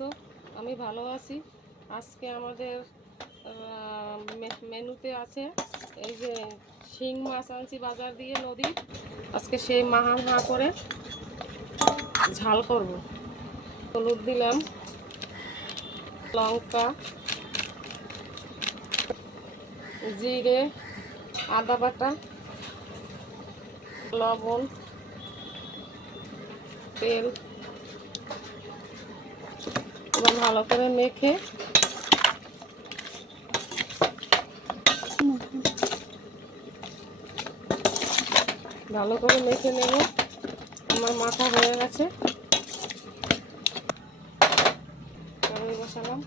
তো আমি ভালো আছি। আজকে আমাদের মেনুতে আছে এই যে শিং মাছ আনছি বাজার দিয়ে নদীর। আজকে সেই মাহা করে ঝাল করব। হলুদ দিলাম, লঙ্কা, জিরে, আদা বাটা, লবণ, তেল এবার ভালো করে মেখে নেব। আমার মাখা হয়ে গেছে। কড়াই বসালাম,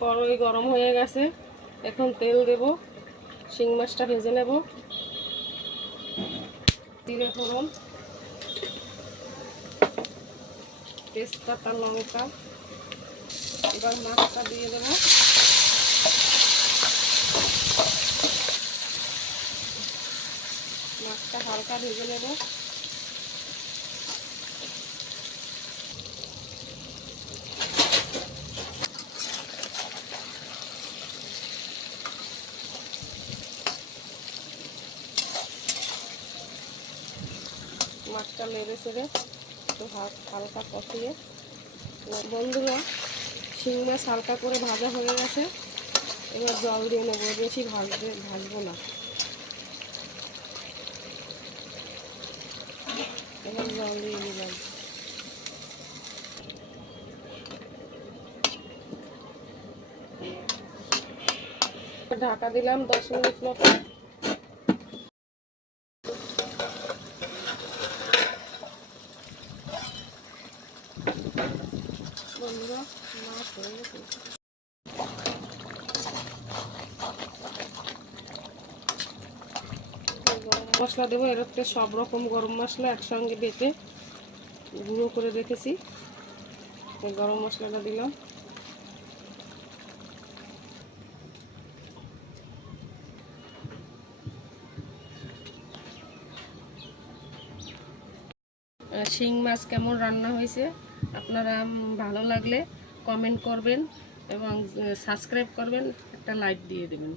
কড়াই গরম হয়ে গেছে। এখন তেল দেব, শিং মাছটা ভেজে নেব। জিরে ফোড়ন, তেজপাতা, লঙ্কা, এবার মাছটা দিয়ে দেব। মাছটা হালকা ভেজে নেব। মাছটা নেড়ে চেড়ে একটু হালকা কষিয়ে, বন্ধুরা শিং মাছ হালকা করে ভাজা হয়ে গেছে। এবার জল দিয়ে নেব, বেশি ভাজবো না। এবার জল দিয়ে দিলাম। ঢাকা দিলাম 10 মিনিট মতো। বন্ধুরা মাছ হয়ে গেছে। গরম মশলা দেবো। এরতে সব রকম গরম মশলা একসঙ্গে বেটে গুঁড়ো করে রেখেছি। এই গরম মশলাটা দিলাম। শিং মাছ কেমন রান্না হয়েছে আপনারা ভালো লাগলে কমেন্ট করবেন এবং সাবস্ক্রাইব করবেন, একটা লাইক দিয়ে দেবেন।